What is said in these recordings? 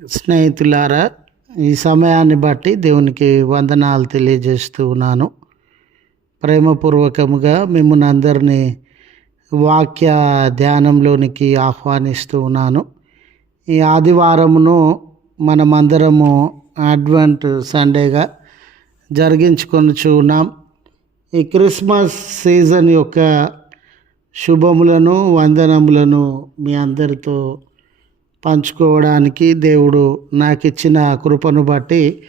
స్నేహితులారా ఈ సమయాన్ని బట్టి దేవునికి వందనాలు తెలియజేస్తూ ఉన్నాను. ప్రేమపూర్వకముగా మిమ్మల్ని అందరినీ వాక్య ధ్యానంలోనికి ఆహ్వానిస్తూ ఉన్నాను. ఈ ఆదివారమును మనమందరము అడ్వెంట్ సండేగా జరిగించుకొనుచు ఉన్నాం. ఈ క్రిస్మస్ సీజన్ యొక్క శుభములను వందనములను మీ అందరితో పంచుకోవడానికి దేవుడు నాకు ఇచ్చిన కృపను బట్టి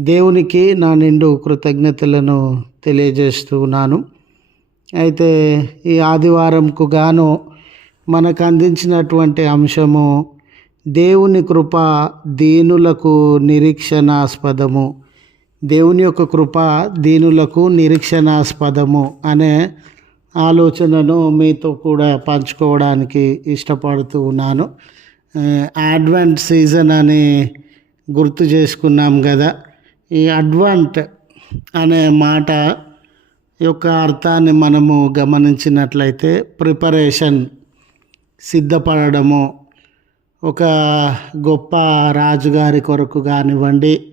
దేవునికి నా నిండు కృతజ్ఞతలను తెలియజేస్తున్నాను అయితే ఈ ఆదివారంకు గాను మనకు అందించినటువంటి అంశము దేవుని కృప దీనులకు నిరీక్షణాస్పదము. దేవుని యొక్క కృప దీనులకు నిరీక్షణాస్పదము అనే ఆలోచనను మీతో కూడా పంచుకోవడానికి ఇష్టపడుతూ ఉన్నాను. అడ్వాంట్ సీజన్ అని గుర్తు చేసుకున్నాం కదా. ఈ అడ్వాంట్ అనే మాట యొక్క అర్థాన్ని మనము గమనించినట్లయితే ప్రిపరేషన్ సిద్ధపడము ఒక గొప్ప రాజుగారి కొరకు కానివ్వండి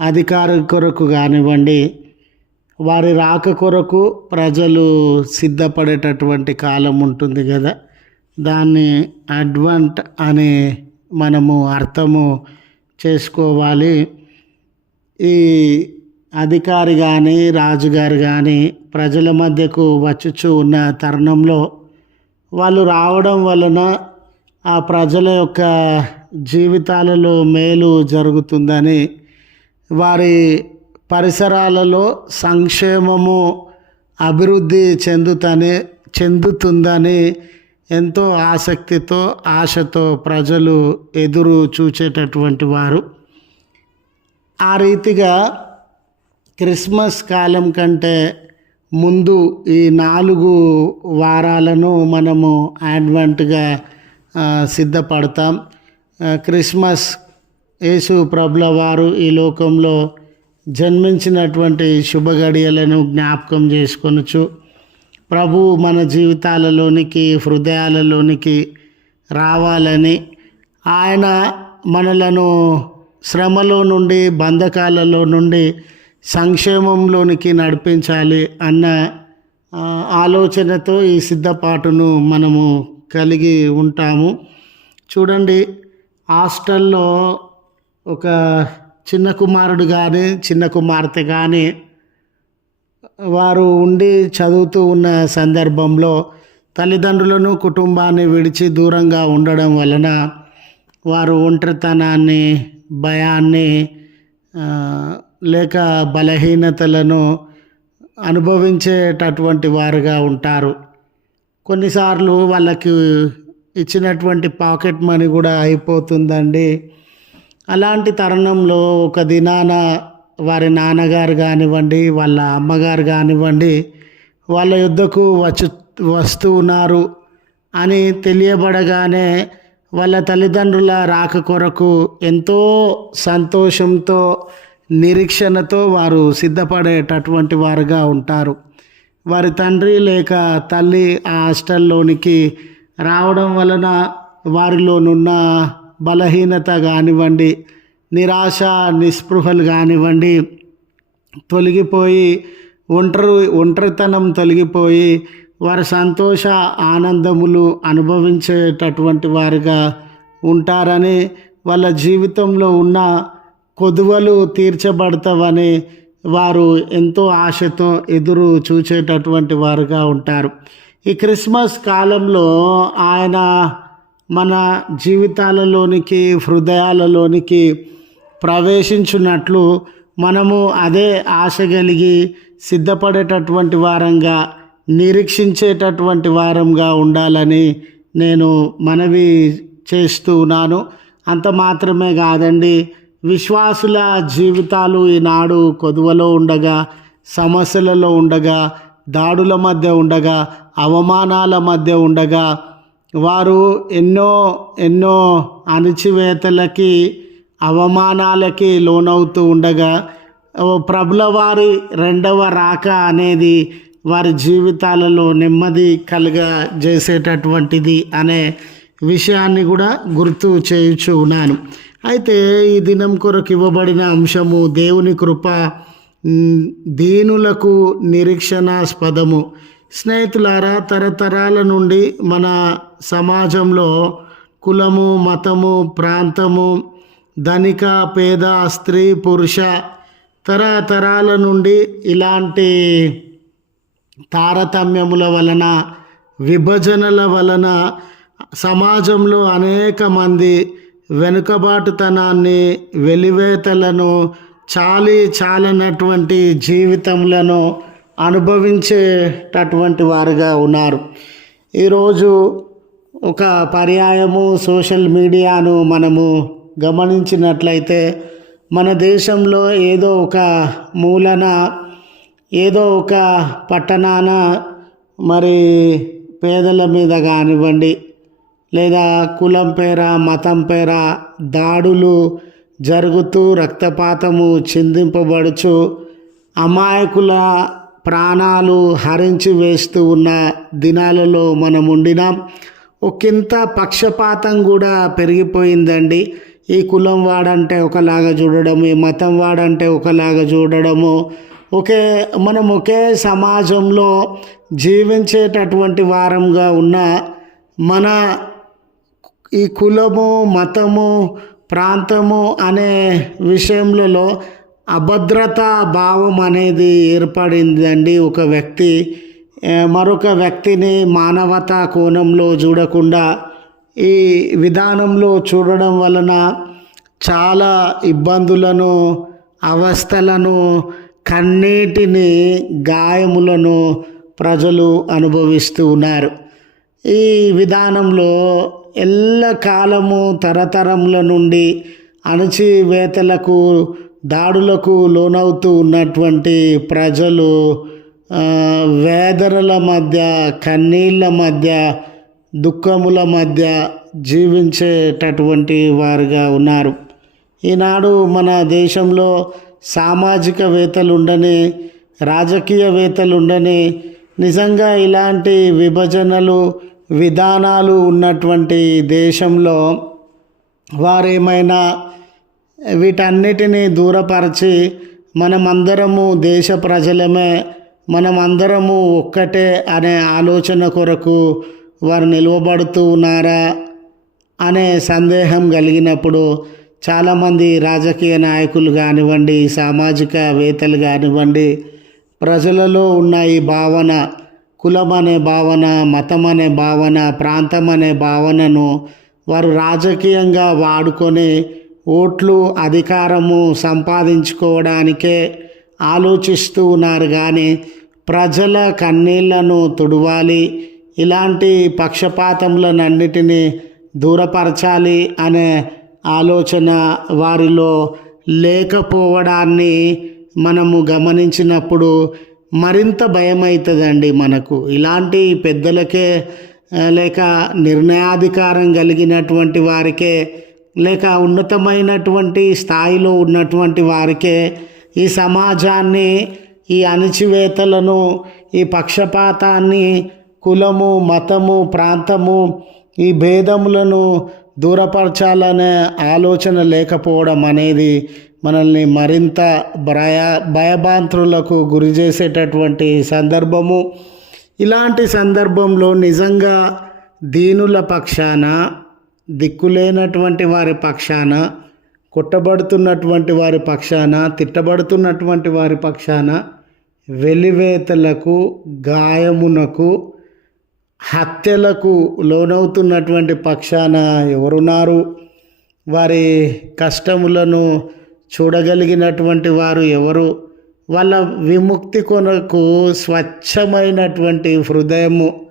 అధికారి కొరకు కానివ్వండి వారి రాక కొరకు ప్రజలు సిద్ధపడేటటువంటి కాలం ఉంటుంది కదా. దాన్ని అడ్వంట్ అని మనము అర్థము చేసుకోవాలి. ఈ అధికారి కానీ రాజుగారు కానీ ప్రజల మధ్యకు వచ్చుచూ ఉన్న తరుణంలో వాళ్ళు రావడం వలన ఆ ప్రజల యొక్క జీవితాలలో మేలు జరుగుతుందని వారి పరిసరాలలో సంక్షేమము అభివృద్ధి చెందుతని చెందుతుందని ఎంతో ఆసక్తితో ఆశతో ప్రజలు ఎదురు చూచేటటువంటి వారు. ఆ రీతిగా క్రిస్మస్ కాలం కంటే ముందు ఈ నాలుగు వారాలను మనము అడ్వంట్గా సిద్ధపడతాం. క్రిస్మస్ యేసు ప్రభుల వారు ఈ లోకంలో జన్మించినటువంటి శుభగడియలను జ్ఞాపకం చేసుకొనచ్చు ప్రభు మన జీవితాలలోనికి హృదయాలలోనికి రావాలని ఆయన మనలను శ్రమలో నుండి బంధకాలలో నుండి సంక్షేమంలోనికి నడిపించాలి అన్న ఆలోచనతో ఈ సిద్ధపాటును మనము కలిగి ఉంటాము. చూడండి హాస్టల్లో ఒక చిన్న కుమారుడు కానీ చిన్న కుమార్తె కానీ వారు ఉండి చదువుతూ ఉన్న సందర్భంలో తల్లిదండ్రులను కుటుంబాన్ని విడిచి దూరంగా ఉండడం వలన వారు ఒంటరితనాన్ని భయాన్ని లేక బలహీనతలను అనుభవించేటటువంటి వారుగా ఉంటారు. కొన్నిసార్లు వాళ్ళకి ఇచ్చినటువంటి పాకెట్ మనీ కూడా అయిపోతుందండి. అలాంటి తరుణంలో ఒక దినాన వారి నాన్నగారు కానివ్వండి వాళ్ళ అమ్మగారు కానివ్వండి వాళ్ళ యుద్ధకు వచ్చి వస్తూ ఉన్నారు అని తెలియబడగానే వాళ్ళ తల్లిదండ్రుల రాక కొరకు ఎంతో సంతోషంతో నిరీక్షణతో వారు సిద్ధపడేటటువంటి వారుగా ఉంటారు. వారి తండ్రి లేక తల్లి ఆ హాస్టల్లోనికి రావడం వలన వారిలోనున్న బలహీనత కానివ్వండి నిరాశ నిస్పృహలు కానివ్వండి తొలగిపోయి ఒంటరి ఒంటరితనం తొలగిపోయి వారి సంతోష ఆనందములు అనుభవించేటటువంటి వారిగా ఉంటారని వాళ్ళ జీవితంలో ఉన్న కొదువలు తీర్చబడతావని వారు ఎంతో ఆశతో ఎదురు చూచేటటువంటి వారుగా ఉంటారు. ఈ క్రిస్మస్ కాలంలో ఆయన మన జీవితాలలోనికి హృదయాలలోనికి ప్రవేశించున్నట్లు మనము అదే ఆశ కలిగి సిద్ధపడేటటువంటి వారంగా నిరీక్షించేటటువంటి వారంగా ఉండాలని నేను మనవి చేస్తున్నాను అంత మాత్రమే కాదండి విశ్వాసుల జీవితాలు ఈనాడు కొదువలో ఉండగా సమస్యలలో ఉండగా దాడుల మధ్య ఉండగా అవమానాల మధ్య ఉండగా వారు ఎన్నో ఎన్నో అణచివేతలకి అవమానాలకి లోనవుతూ ఉండగా ప్రభుల వారి రెండవ రాక అనేది వారి జీవితాలలో నెమ్మది కలుగ చేసేటటువంటిది అనే విషయాన్ని కూడా గుర్తు చేయుచు ఉన్నాను. అయితే ఈ దినం కొరకు ఇవ్వబడిన అంశము దేవుని కృప దీనులకు నిరీక్షణాస్పదము. స్నేహితులారా తరతరాల నుండి మన సమాజంలో కులము మతము ప్రాంతము ధనిక పేద స్త్రీ పురుష తరతరాల నుండి ఇలాంటి తారతమ్యముల వలన విభజనల వలన సమాజంలో అనేక మంది వెనుకబాటుతనాన్ని వెలివేతలను చాలి చాలనటువంటి జీవితములను అనుభవించేటటువంటి వారుగా ఉన్నారు. ఈరోజు ఒక పర్యాయము సోషల్ మీడియాను మనము గమనించినట్లయితే మన దేశంలో ఏదో ఒక మూలన ఏదో ఒక పట్టణాన మరి పేదల మీద కానివ్వండి లేదా కులం పేర మతం పేర దాడులు జరుగుతూ రక్తపాతము చిందింపబడుచు అమాయకుల ప్రాణాలు హరించి వేస్తూ ఉన్న దినాలలో మనం ఉండినాం ఒకంత పక్షపాతం కూడా పెరిగిపోయిందండి. ఈ కులం వాడంటే ఒకలాగా చూడడము ఈ మతం వాడంటే ఒకలాగా చూడడము. ఒకే మనం ఒకే సమాజంలో జీవించేటటువంటి వారంగా ఉన్న మన ఈ కులము మతము ప్రాంతము అనే విషయంలో అభద్రతా భావం అనేది ఏర్పడిందండి ఒక వ్యక్తి. మరొక వ్యక్తిని మానవతా కోణంలో చూడకుండా ఈ విధానంలో చూడడం వలన చాలా ఇబ్బందులను అవస్థలను కన్నీటిని గాయములను ప్రజలు అనుభవిస్తూ ఉన్నారు. ఈ విధానంలో ఎల్లకాలము తరతరముల నుండి అణచివేతలకు దాడులకు లోనవుతూ ఉన్నటువంటి ప్రజలు ఆ, వేదనల మధ్య కన్నీళ్ళ మధ్య దుఃఖముల మధ్య జీవించేటటువంటి వారుగా ఉన్నారు. ఈనాడు మన దేశంలో సామాజికవేత్తలు ఉండని రాజకీయవేత్తలు ఉండని నిజంగా ఇలాంటి విభజనలు విధానాలు ఉన్నటువంటి దేశంలో వారేమైనా వీటన్నిటినీ దూరపరిచి మనమందరము దేశ ప్రజలమే మనమందరము ఒక్కటే అనే ఆలోచన కొరకు వారు నిలువబడుతూ ఉన్నారా అనే సందేహం కలిగినప్పుడు చాలామంది రాజకీయ నాయకులు కానివ్వండి సామాజిక వేత్తలు కానివ్వండి ప్రజలలో ఉన్న ఈ భావన కులం అనే భావన మతం అనే భావన ప్రాంతం అనే భావనను వారు రాజకీయంగా వాడుకొని ఓట్లు అధికారము సంపాదించుకోవడానికే ఆలోచిస్తూ ఉన్నారు. కానీ ప్రజల కన్నీళ్ళను తుడవాలి ఇలాంటి పక్షపాతములనన్నిటినీ దూరపరచాలి అనే ఆలోచన వారిలో లేకపోవడాన్ని మనము గమనించినప్పుడు మరింత భయం అవుతుందండి మనకు. ఇలాంటి పెద్దలకే లేక నిర్ణయాధికారం కలిగినటువంటి వారికే లేక ఉన్నతమైనటువంటి స్థాయిలో ఉన్నటువంటి వారికే ఈ సమాజాన్ని ఈ అణచివేతలను ఈ పక్షపాతాన్ని కులము మతము ప్రాంతము ఈ భేదములను దూరపరచాలనే ఆలోచన లేకపోవడం అనేది మనల్ని మరింత భయ భయభాంతులకు గురి చేసేటటువంటి సందర్భము. ఇలాంటి సందర్భంలో నిజంగా దీనుల పక్షాన దిక్కులేనటువంటి వారి పక్షాన కొట్టబడుతున్నటువంటి వారి పక్షాన తిట్టబడుతున్నటువంటి వారి పక్షాన వెలివేతలకు గాయమునకు హత్యలకు లోనవుతున్నటువంటి పక్షాన ఎవరున్నారు? వారి కష్టములను చూడగలిగినటువంటి వారు ఎవరు? వాళ్ళ విముక్తి కొరకు స్వచ్ఛమైనటువంటి హృదయము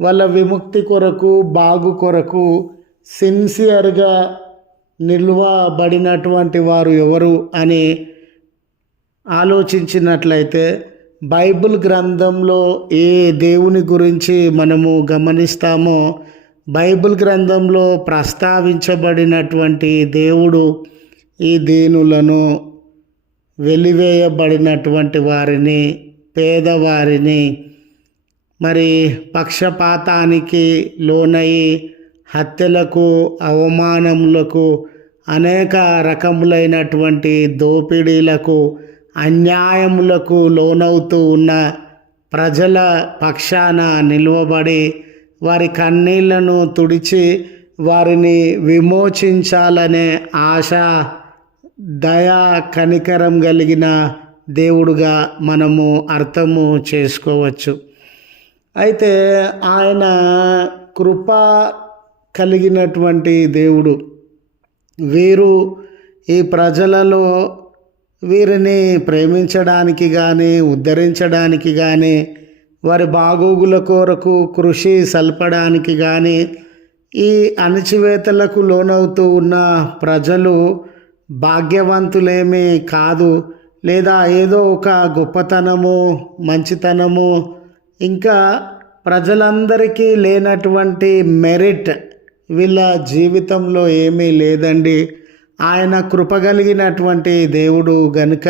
వాళ్ళ విముక్తి కొరకు బాగు కొరకు సిన్సియర్గా నిల్వబడినటువంటి వారు ఎవరు అని ఆలోచించినట్లయితే బైబిల్ గ్రంథంలో ఏ దేవుని గురించి మనము గమనిస్తామో బైబిల్ గ్రంథంలో ప్రస్తావించబడినటువంటి దేవుడు ఈ దీనులను వెలివేయబడినటువంటి వారిని పేదవారిని మరి పక్షపాతానికి లోనై హత్యలకు అవమానములకు అనేక రకములైనటువంటి దోపిడీలకు అన్యాయములకు లోనవుతూ ఉన్న ప్రజల పక్షాన నిలువబడి వారి కన్నీళ్ళను తుడిచి వారిని విమోచించాలనే ఆశ దయా కనికరం కలిగిన దేవుడుగా మనము అర్థము చేసుకోవచ్చు. అయితే ఆయన కృప కలిగినటువంటి దేవుడు. వీరు ఈ ప్రజలలో వీరిని ప్రేమించడానికి కానీ ఉద్ధరించడానికి కానీ వారి బాగోగుల కొరకు కృషి సల్పడానికి కానీ ఈ అణచివేతలకు లోనవుతూ ఉన్న ప్రజలు భాగ్యవంతులేమీ కాదు. లేదా ఏదో ఒక గొప్పతనము మంచితనము ఇంకా ప్రజలందరికీ లేనటువంటి మెరిట్ వీళ్ళ జీవితంలో ఏమీ లేదండి. ఆయన కృపగలిగినటువంటి దేవుడు గనుక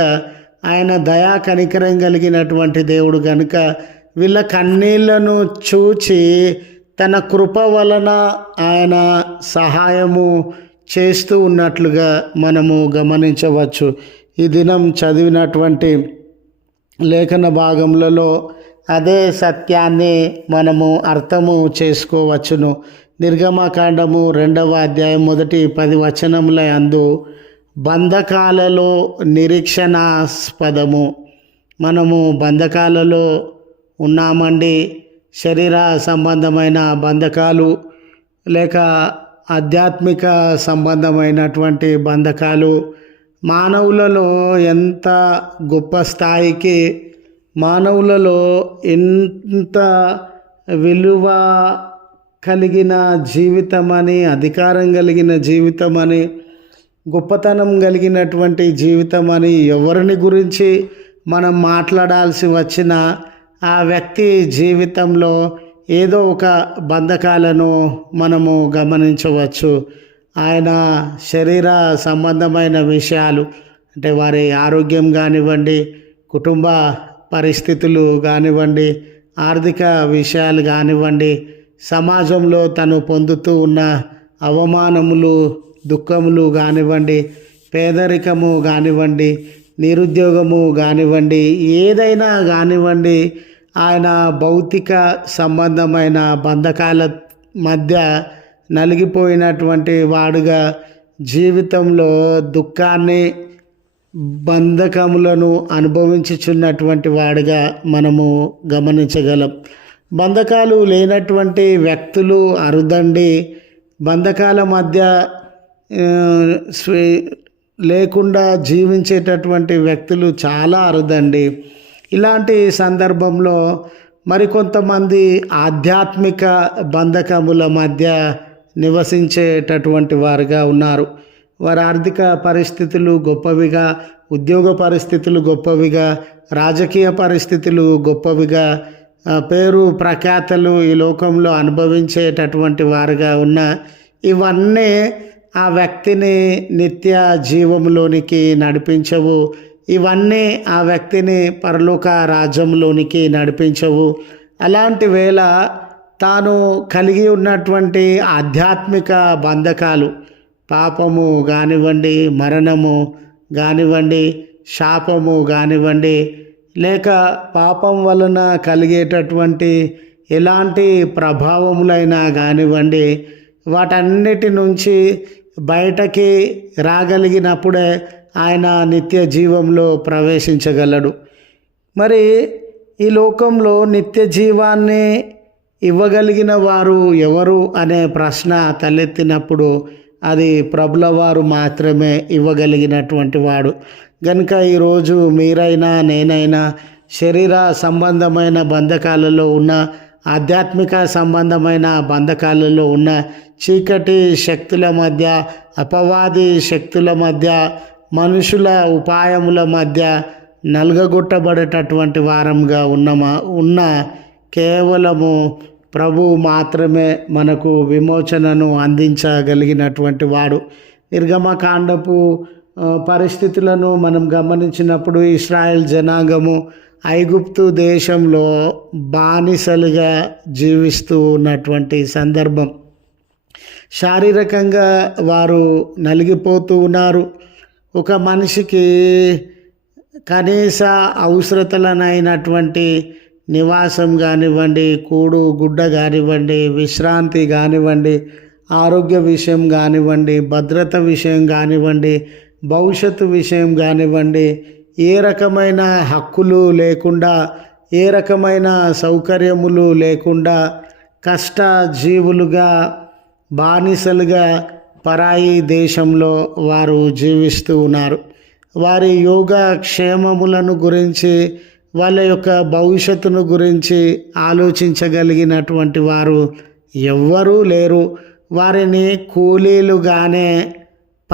ఆయన దయా కనికరం కలిగినటువంటి దేవుడు గనుక వీళ్ళ కన్నీళ్ళను చూచి తన కృప వలన ఆయన సహాయము చేస్తూ ఉన్నట్లుగా మనము గమనించవచ్చు. ఈ దినం చదివినటువంటి లేఖన భాగములలో అదే సత్యాన్ని మనము అర్థము చేసుకోవచ్చును. నిర్గమకాండము రెండవ అధ్యాయం మొదటి పది వచనముల అందు బంధకాలలో నిరీక్షణాస్పదము. మనము బంధకాలలో ఉన్నామండి. శరీర సంబంధమైన బంధకాలు లేక ఆధ్యాత్మిక సంబంధమైనటువంటి బంధకాలు మానవులలో ఎంత గొప్ప స్థాయికి మానవులలో ఎంత విలువ కలిగిన జీవితం అని అధికారం కలిగిన జీవితం అని గొప్పతనం కలిగినటువంటి జీవితం అని ఎవరిని గురించి మనం మాట్లాడాల్సి వచ్చినా ఆ వ్యక్తి జీవితంలో ఏదో ఒక బంధకాలను మనము గమనించవచ్చు. ఆయన శరీర సంబంధమైన విషయాలు అంటే వారి ఆరోగ్యం కానివ్వండి కుటుంబ పరిస్థితులు కానివ్వండి ఆర్థిక విషయాలు కానివ్వండి సమాజంలో తను పొందుతూ ఉన్న అవమానములు దుఃఖములు కానివ్వండి పేదరికము కానివ్వండి నిరుద్యోగము కానివ్వండి ఏదైనా కానివ్వండి ఆయన భౌతిక సంబంధమైన బంధకాల మధ్య నలిగిపోయినటువంటి వాడుగా జీవితంలో దుఃఖాన్ని బంధకములను అనుభవించుచున్నటువంటి వాడుగా మనము గమనించగలం. బంధకాలు లేనటువంటి వ్యక్తులు అరుదండి. బంధకాల మధ్య లేకుండా జీవించేటటువంటి వ్యక్తులు చాలా అరుదండి. ఇలాంటి సందర్భంలో మరికొంతమంది ఆధ్యాత్మిక బంధకముల మధ్య నివసించేటటువంటి వారుగా ఉన్నారు. వారి ఆర్థిక పరిస్థితులు గొప్పవిగా ఉద్యోగ పరిస్థితులు గొప్పవిగా రాజకీయ పరిస్థితులు గొప్పవిగా పేరు ప్రఖ్యాతలు ఈ లోకంలో అనుభవించేటటువంటి వారుగా ఉన్న ఇవన్నీ ఆ వ్యక్తిని నిత్య జీవంలోనికి నడిపించవు. ఇవన్నీ ఆ వ్యక్తిని పరలోక రాజ్యంలోనికి నడిపించవు. అలాంటి వేళ తాను కలిగి ఉన్నటువంటి ఆధ్యాత్మిక బంధకాలు పాపము కానివ్వండి మరణము కానివ్వండి శాపము కానివ్వండి లేక పాపం వలన కలిగేటటువంటి ఎలాంటి ప్రభావములైనా కానివ్వండి వాటన్నిటి నుంచి బయటకి రాగలిగినప్పుడే ఆయన నిత్య జీవంలో ప్రవేశించగలడు. మరి ఈ లోకంలో నిత్య జీవాన్ని ఇవ్వగలిగిన వారు ఎవరు అనే ప్రశ్న తలెత్తినప్పుడు అది ప్రభుల వారు మాత్రమే ఇవ్వగలిగినటువంటి వాడు. కనుక ఈరోజు మీరైనా నేనైనా శరీర సంబంధమైన బంధకాలలో ఉన్న ఆధ్యాత్మిక సంబంధమైన బంధకాలలో ఉన్న చీకటి శక్తుల మధ్య అపవాది శక్తుల మధ్య మనుషుల ఉపాయముల మధ్య నలుగగొట్టబడేటటువంటి వారంగా ఉన్నమా ఉన్న కేవలము ప్రభు మాత్రమే మనకు విమోచనను అందించగలిగినటువంటి వాడు. నిర్గమకాండపు పరిస్థితులను మనం గమనించినప్పుడు ఇస్రాయెల్ జనాంగము ఐగుప్తు దేశంలో బానిసలుగా జీవిస్తూ ఉన్నటువంటి సందర్భం. శారీరకంగా వారు నలిగిపోతూ ఉన్నారు. ఒక మనిషికి కనీస అవసరతలనైనటువంటి నివాసం కానివ్వండి కూడు గుడ్డ కానివ్వండి విశ్రాంతి కానివ్వండి ఆరోగ్య విషయం కానివ్వండి భద్రత విషయం కానివ్వండి భవిష్యత్తు విషయం కానివ్వండి ఏ రకమైన హక్కులు లేకుండా ఏ రకమైన సౌకర్యములు లేకుండా కష్ట జీవులుగా బానిసలుగా పరాయి దేశంలో వారు జీవిస్తూ ఉన్నారు. వారి యోగ క్షేమములను గురించి వాళ్ళ యొక్క భవిష్యత్తును గురించి ఆలోచించగలిగినటువంటి వారు ఎవ్వరూ లేరు. వారిని కూలీలుగానే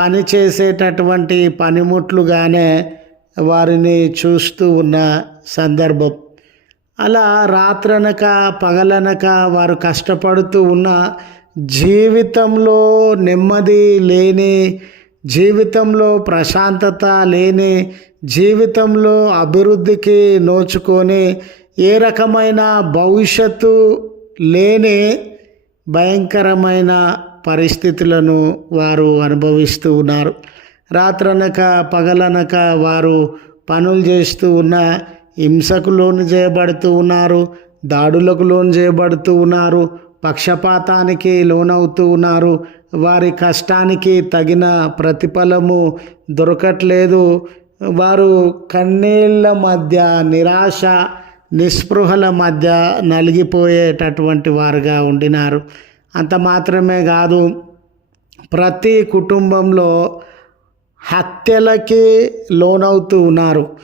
పని చేసేటటువంటి పనిముట్లుగానే వారిని చూస్తూ ఉన్న సందర్భం. అలా రాత్రనక పగలనక వారు కష్టపడుతూ ఉన్న జీవితంలో నెమ్మది లేని జీవితంలో ప్రశాంతత లేని జీవితంలో అభివృద్ధికి నోచుకొని ఏ రకమైన భవిష్యత్తు లేని భయంకరమైన పరిస్థితులను వారు అనుభవిస్తూ ఉన్నారు. రాత్రనక పగలనక వారు పనులు చేస్తూ ఉన్న హింసకు లోను చేయబడుతూ ఉన్నారు దాడులకు లోను చేయబడుతూ ఉన్నారు పక్షపాతానికి లోనవుతూ ఉన్నారు. వారి కష్టానికి తగిన ప్రతిఫలము దొరకట్లేదు. వారు కన్నీళ్ళ మధ్య నిరాశ నిస్పృహల మధ్య నలిగిపోయేటటువంటి వారుగా ఉండినారు. అంత మాత్రమే కాదు ప్రతి కుటుంబంలో హత్యలకి లోనవుతూ ఉన్నారు.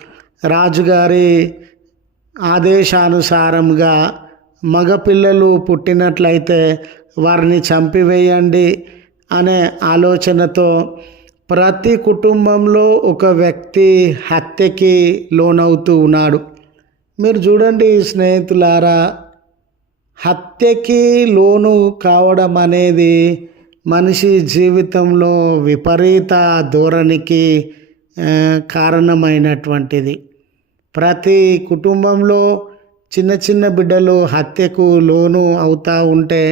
రాజుగారి ఆదేశానుసారంగా మగపిల్లలు పుట్టినట్లయితే వారిని చంపివేయండి అనే ఆలోచనతో ప్రతి కుటుంబంలో ఒక వ్యక్తి హత్యకి లోనవుతూ ఉన్నాడు. మీరు చూడండి స్నేహితులారా హత్యకి లోను కావడం అనేది మనిషి జీవితంలో విపరీత ధోరణికి కారణమైనటువంటిది. ప్రతి కుటుంబంలో చిన్న చిన్న బిడ్డలు హత్యకు లోను అవుతూ ఉంటే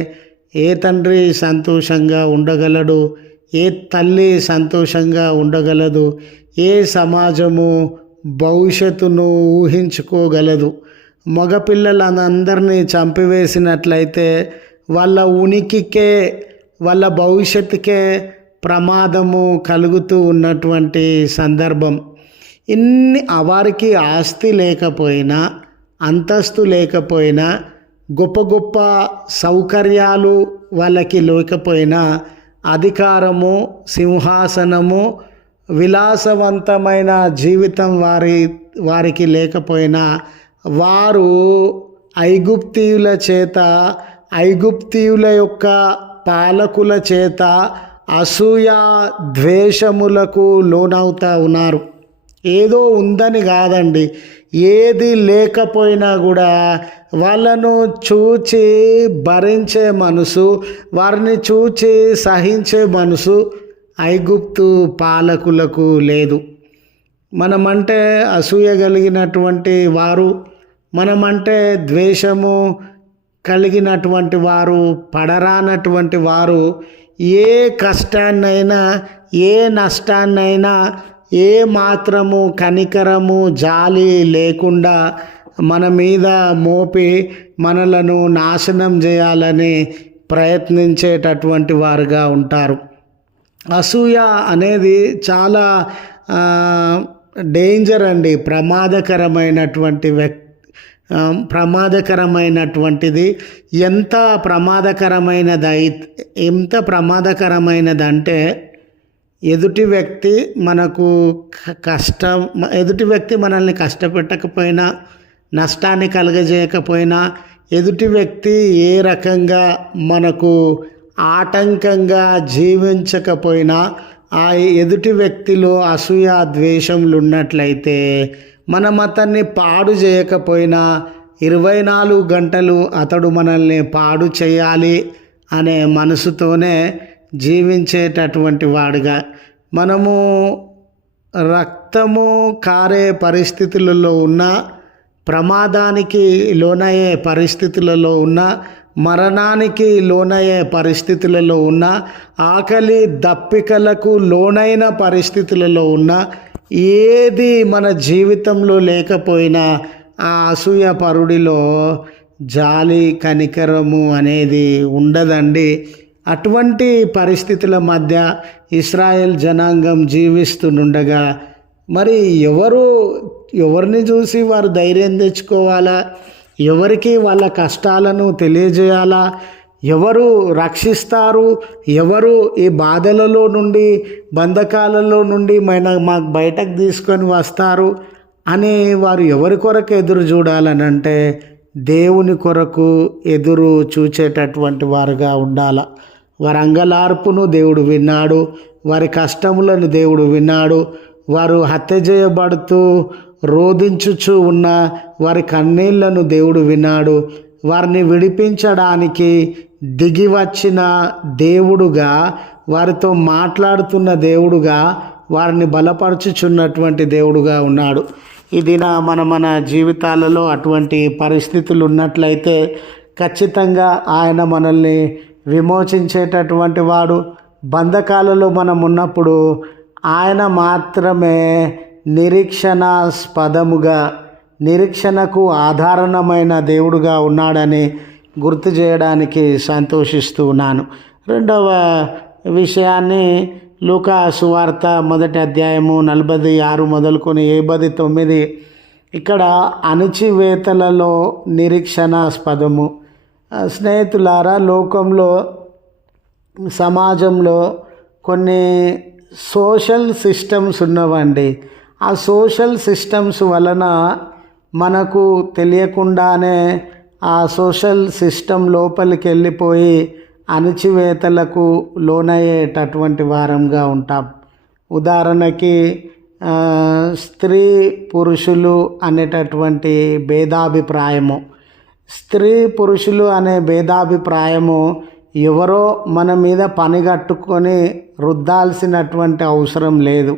ఏ తండ్రి సంతోషంగా ఉండగలడు? ఏ తల్లి సంతోషంగా ఉండగలదు? ఏ సమాజము భవిష్యత్తును ఊహించుకోగలదు? మగపిల్లలందరినీ చంపివేసినట్లయితే వాళ్ళ ఉనికికే వాళ్ళ భవిష్యత్తుకే ప్రమాదము కలుగుతూ ఉన్నటువంటి సందర్భం. ఇన్ని వారికి ఆస్తి లేకపోయినా అంతస్తు లేకపోయినా గొప్ప గొప్ప సౌకర్యాలు వాళ్ళకి లేకపోయినా అధికారము సింహాసనము విలాసవంతమైన జీవితం వారి వారికి లేకపోయినా వారు ఐగుప్తీయుల చేత ఐగుప్తీయుల యొక్క పాలకుల చేత అసూయ ద్వేషములకు లోనవుతా ఉన్నారు. ఏదో ఉందని కాదండి. ఏది లేకపోయినా కూడా వాళ్ళను చూచి భరించే మనసు వారిని చూచి సహించే మనసు ఐగుప్తు పాలకులకు లేదు. మనమంటే అసూయ కలిగినటువంటి వారు మనమంటే ద్వేషము కలిగినటువంటి వారు పడరానటువంటి వారు ఏ కష్టాన్నైనా ఏ నష్టాన్నైనా ఏ మాత్రము కనికరము జాలి లేకుండా మన మీద మోపి మనలను నాశనం చేయాలని ప్రయత్నించేటటువంటి వారుగా ఉంటారు. అసూయ అనేది చాలా డేంజర్ అండి ప్రమాదకరమైనటువంటి వ్యక్తి ప్రమాదకరమైనటువంటిది. ఎంత ప్రమాదకరమైనది అయి ఎంత ప్రమాదకరమైనదంటే ఎదుటి వ్యక్తి మనకు కష్టం ఎదుటి వ్యక్తి మనల్ని కష్టపెట్టకపోయినా నష్టాన్ని కలగజేయకపోయినా ఎదుటి వ్యక్తి ఏ రకంగా మనకు ఆటంకంగా జీవించకపోయినా ఆ ఎదుటి వ్యక్తిలో అసూయ ద్వేషములు ఉన్నట్లయితే మనం అతన్ని పాడు చేయకపోయినా ఇరవై నాలుగు గంటలు అతడు మనల్ని పాడు చేయాలి అనే మనసుతోనే జీవించేటటువంటి వాడుగా. మనము రక్తము కారే పరిస్థితులలో ఉన్న ప్రమాదానికి లోనయ్యే పరిస్థితులలో ఉన్న మరణానికి లోనయ్యే పరిస్థితులలో ఉన్న ఆకలి దప్పికలకు లోనైన పరిస్థితులలో ఉన్న ఏది మన జీవితంలో లేకపోయినా ఆ అసూయ పరుడిలో జాలి కనికరము అనేది ఉండదండి. అటువంటి పరిస్థితుల మధ్య ఇస్రాయెల్ జనాంగం జీవిస్తుండగా మరి ఎవరు ఎవరిని చూసి వారు ధైర్యం తెచ్చుకోవాలా? ఎవరికి వాళ్ళ కష్టాలను తెలియజేయాలా? ఎవరు రక్షిస్తారు? ఎవరు ఈ బాధలలో నుండి బంధకాలలో నుండి మన మాకు బయటకు తీసుకొని వస్తారు? అని వారు ఎవరి కొరకు ఎదురు చూడాలనంటే దేవుని కొరకు ఎదురు చూచేటటువంటి వారుగా ఉండాల. వారి అంగలార్పును దేవుడు విన్నాడు. వారి కష్టములను దేవుడు విన్నాడు. వారు హత్య చేయబడుతూ రోధించుచు ఉన్న వారి కన్నీళ్ళను దేవుడు విన్నాడు. వారిని విడిపించడానికి దిగి వచ్చిన దేవుడుగా వారితో మాట్లాడుతున్న దేవుడుగా వారిని బలపరచుచున్నటువంటి దేవుడుగా ఉన్నాడు. ఇదిన మన మన జీవితాలలో అటువంటి పరిస్థితులు ఉన్నట్లయితే ఖచ్చితంగా ఆయన మనల్ని విమోచించేటటువంటి వాడు. బంధకాలలో మనం ఉన్నప్పుడు ఆయన మాత్రమే నిరీక్షణాస్పదముగా నిరీక్షణకు ఆధారణమైన దేవుడుగా ఉన్నాడని గుర్తు చేయడానికి సంతోషిస్తూ ఉన్నాను. రెండవ విషయాన్ని లూకా సువార్త మొదటి అధ్యాయము నలభై ఆరు మొదలుకొని ఏబది తొమ్మిది. ఇక్కడ అణచివేతలలో నిరీక్షణాస్పదము. స్నేహితులారా లోకంలో సమాజంలో కొన్ని సోషల్ సిస్టమ్స్ ఉన్నవండి. ఆ సోషల్ సిస్టమ్స్ వలన మనకు తెలియకుండానే ఆ సోషల్ సిస్టమ్ లోపలికి వెళ్ళిపోయి అణచివేతలకు లోనయ్యేటటువంటి వారంగా ఉంటాం. ఉదాహరణకి స్త్రీ పురుషులు అనేటటువంటి భేదాభిప్రాయము. స్త్రీ పురుషులు అనే భేదాభిప్రాయము ఎవరో మన మీద పని కట్టుకొని రుద్దాల్సినటువంటి అవసరం లేదు.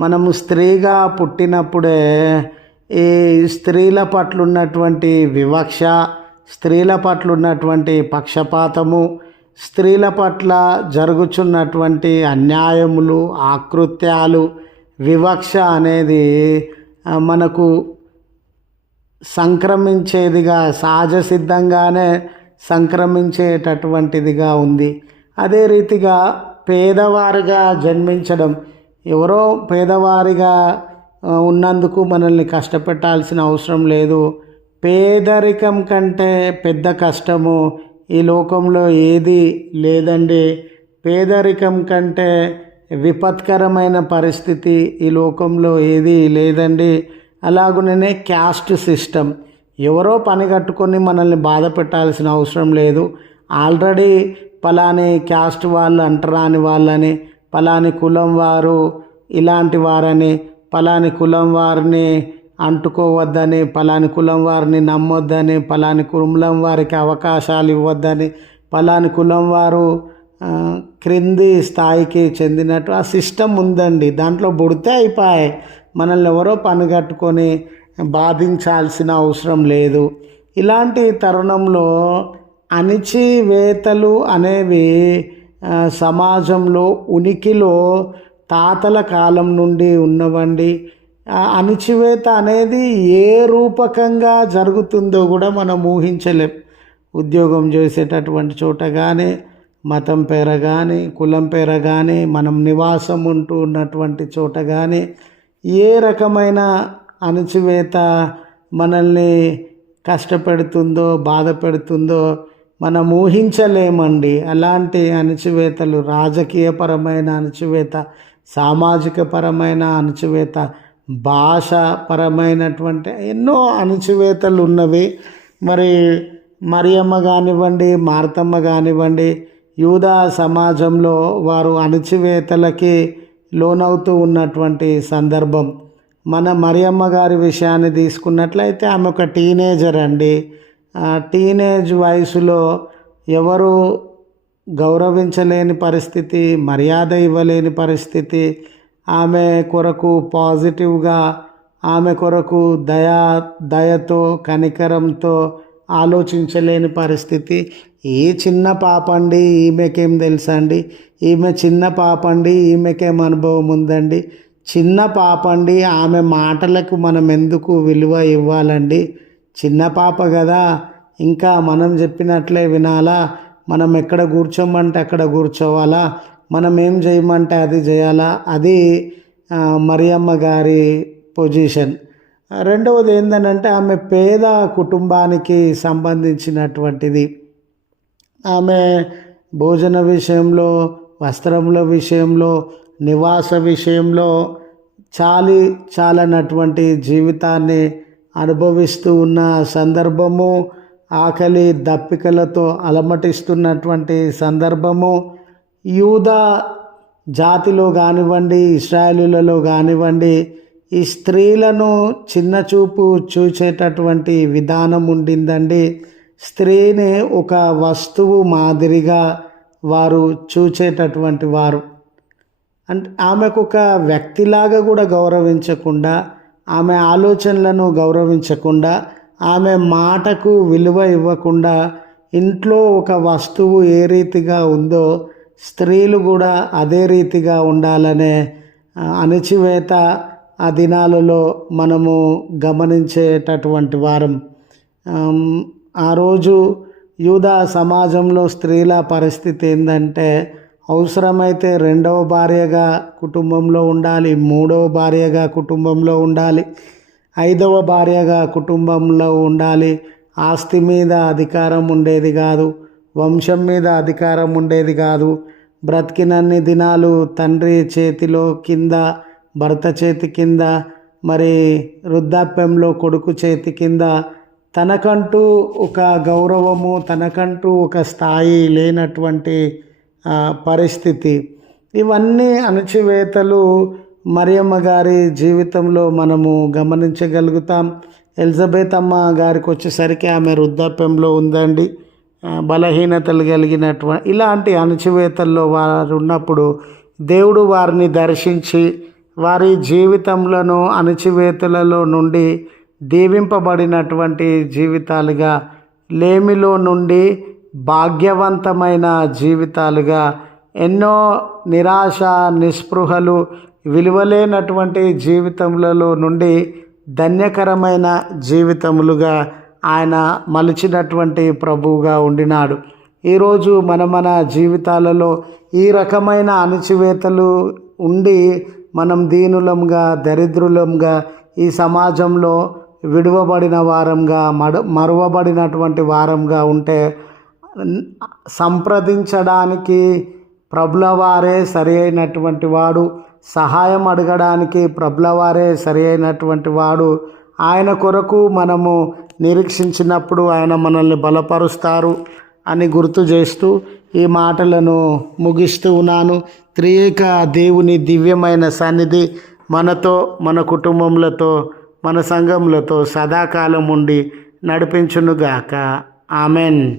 మనము స్త్రీగా పుట్టినప్పుడే ఈ స్త్రీల పట్ల ఉన్నటువంటి వివక్ష స్త్రీల పట్ల ఉన్నటువంటి పక్షపాతము స్త్రీల పట్ల జరుగుచున్నటువంటి అన్యాయములు ఆకృత్యాలు వివక్ష అనేది మనకు సంక్రమించేదిగా సహజ సిద్ధంగానే సంక్రమించేటటువంటిదిగా ఉంది. అదే రీతిగా పేదవారిగా జన్మించడం ఎవరో పేదవారిగా ఉన్నందుకు మనల్ని కష్టపెట్టాల్సిన అవసరం లేదు. పేదరికం కంటే పెద్ద కష్టము ఈ లోకంలో ఏది లేదండి. పేదరికం కంటే విపత్కరమైన పరిస్థితి ఈ లోకంలో ఏది లేదండి. అలాగుననే క్యాస్ట్ సిస్టమ్. ఎవరో పని కట్టుకొని మనల్ని బాధ పెట్టాల్సిన అవసరం లేదు. ఆల్రెడీ పలాని క్యాస్ట్ వాళ్ళు అంటరాని వాళ్ళని పలాని కులం వారు ఇలాంటి వారని పలాని కులం వారిని అంటుకోవద్దని పలాని కులం వారిని నమ్మొద్దని పలాని కులం వారికి అవకాశాలు ఇవ్వద్దని పలాని కులం వారు క్రింది స్థాయికి చెందినట్టు ఆ సిస్టమ్ ఉందండి. దాంట్లో బుడితే అయిపోయాయి మనల్ని ఎవరో పని కట్టుకొని బాధించాల్సిన అవసరం లేదు. ఇలాంటి తరుణంలో అణిచివేతలు అనేవి సమాజంలో ఉనికిలో తాతల కాలం నుండి ఉన్నవండి అణిచివేత అనేది ఏ రూపకంగా జరుగుతుందో కూడా మనం ఊహించలేం. ఉద్యోగం చేసేటటువంటి చోట కానీ మతం పేర కానీ కులం పేర కానీ మనం నివాసం ఉంటూ ఉన్నటువంటి చోట కానీ ఏ రకమైన అణచివేత మనల్ని కష్టపెడుతుందో బాధ పెడుతుందో మనం ఊహించలేమండి. అలాంటి అణచివేతలు రాజకీయపరమైన అణచివేత సామాజికపరమైన అణచివేత భాషపరమైనటువంటి ఎన్నో అణచివేతలు ఉన్నవి. మరి మరియమ్మ కానివ్వండి మార్తమ్మ కానివ్వండి యూదా సమాజంలో వారు అణచివేతలకి లోనవుతూ ఉన్నటువంటి సందర్భం. మన మరియమ్మ గారి విషయాన్ని తీసుకున్నట్లయితే ఆమె ఒక టీనేజర్ అండి. టీనేజ్ వయసులో ఎవరు గౌరవించలేని పరిస్థితి మర్యాద ఇవ్వలేని పరిస్థితి ఆమె కొరకు పాజిటివ్గా ఆమె కొరకు దయా దయతో కనికరంతో ఆలోచించలేని పరిస్థితి. ఏ చిన్న పాప అండి ఈమెకేం తెలుసండి? ఈమె చిన్న పాప అండి ఈమెకేం అనుభవం ఉందండి? చిన్న పాపండి ఆమె మాటలకు మనం ఎందుకు విలువ ఇవ్వాలండి? చిన్న పాప కదా ఇంకా మనం చెప్పినట్లే వినాలా? మనం ఎక్కడ కూర్చోమంటే అక్కడ కూర్చోవాలా? మనం ఏం చేయమంటే అది చేయాలా? అది మరియమ్మ గారి పొజిషన్. రెండవది ఏంటంటే ఆమె పేద కుటుంబానికి సంబంధించినటువంటిది. ఆమె భోజన విషయంలో వస్త్రముల విషయంలో నివాస విషయంలో చాలి చాలనటువంటి జీవితాన్ని అనుభవిస్తూ ఉన్న సందర్భము ఆకలి దప్పికలతో అలమటిస్తున్నటువంటి సందర్భము యూదా జాతిలో కానివ్వండి ఇస్రాయలులలో కానివ్వండి ఈ స్త్రీలను చిన్న చూపు చూసేటటువంటి విధానం ఉండిందండి. స్త్రీని ఒక వస్తువు మాదిరిగా వారు చూచేటటువంటి వారు. అంటే ఆమెకు ఒక వ్యక్తిలాగా కూడా గౌరవించకుండా ఆమె ఆలోచనలను గౌరవించకుండా ఆమె మాటకు విలువ ఇవ్వకుండా ఇంట్లో ఒక వస్తువు ఏ రీతిగా ఉందో స్త్రీలు కూడా అదే రీతిగా ఉండాలనే అణచివేత ఆ దినాలలో మనము గమనించేటటువంటి వారం. ఆ రోజు యూదా సమాజంలో స్త్రీల పరిస్థితి ఏంటంటే అవసరమైతే రెండవ భార్యగా కుటుంబంలో ఉండాలి మూడవ భార్యగా కుటుంబంలో ఉండాలి ఐదవ భార్యగా కుటుంబంలో ఉండాలి. ఆస్తి మీద అధికారం ఉండేది కాదు. వంశం మీద అధికారం ఉండేది కాదు. బ్రతికినన్ని దినాలు తండ్రి చేతిలో కింద భర్త చేతి కింద మరి వృద్ధాప్యంలో కొడుకు చేతి కింద. తనకంటూ ఒక గౌరవము తనకంటూ ఒక స్థాయి లేనటువంటి పరిస్థితి. ఇవన్నీ అణచివేతలు మరియమ్మ గారి జీవితంలో మనము గమనించగలుగుతాం. ఎలిజబెత్ అమ్మ గారికి వచ్చేసరికి ఆమె వృద్ధాప్యంలో ఉందండి. బలహీనతలు కలిగినటువంటి ఇలాంటి అణచివేతల్లో వారు ఉన్నప్పుడు దేవుడు వారిని దర్శించి వారి జీవితంలో అణచివేతలలో నుండి దీవింపబడినటువంటి జీవితాలుగా లేమిలో నుండి భాగ్యవంతమైన జీవితాలుగా ఎన్నో నిరాశ నిస్పృహలు విలువలేనటువంటి జీవితములలో నుండి ధన్యకరమైన జీవితములుగా ఆయన మలిచినటువంటి ప్రభువుగా ఉండినాడు. ఈరోజు మన మన జీవితాలలో ఈ రకమైన అణచివేతలు ఉండి మనం దీనులంగా దరిద్రులంగా ఈ సమాజంలో విడువబడిన వారంగా మడ మరువబడినటువంటి వారంగా ఉంటే సంప్రదించడానికి ప్రభుల వారే సరి అయినటువంటి వాడు. సహాయం అడగడానికి ప్రభులవారే సరి అయినటువంటి వాడు. ఆయన కొరకు మనము నిరీక్షించినప్పుడు ఆయన మనల్ని బలపరుస్తారు అని గుర్తు చేస్తూ ఈ మాటలను ముగిస్తూ ఉన్నాను. త్రియేక దేవుని దివ్యమైన సన్నిధి మనతో మన కుటుంబములతో మన సంఘములతో సదాకాలం ఉండి నడిపించునుగాక. ఆమెన్.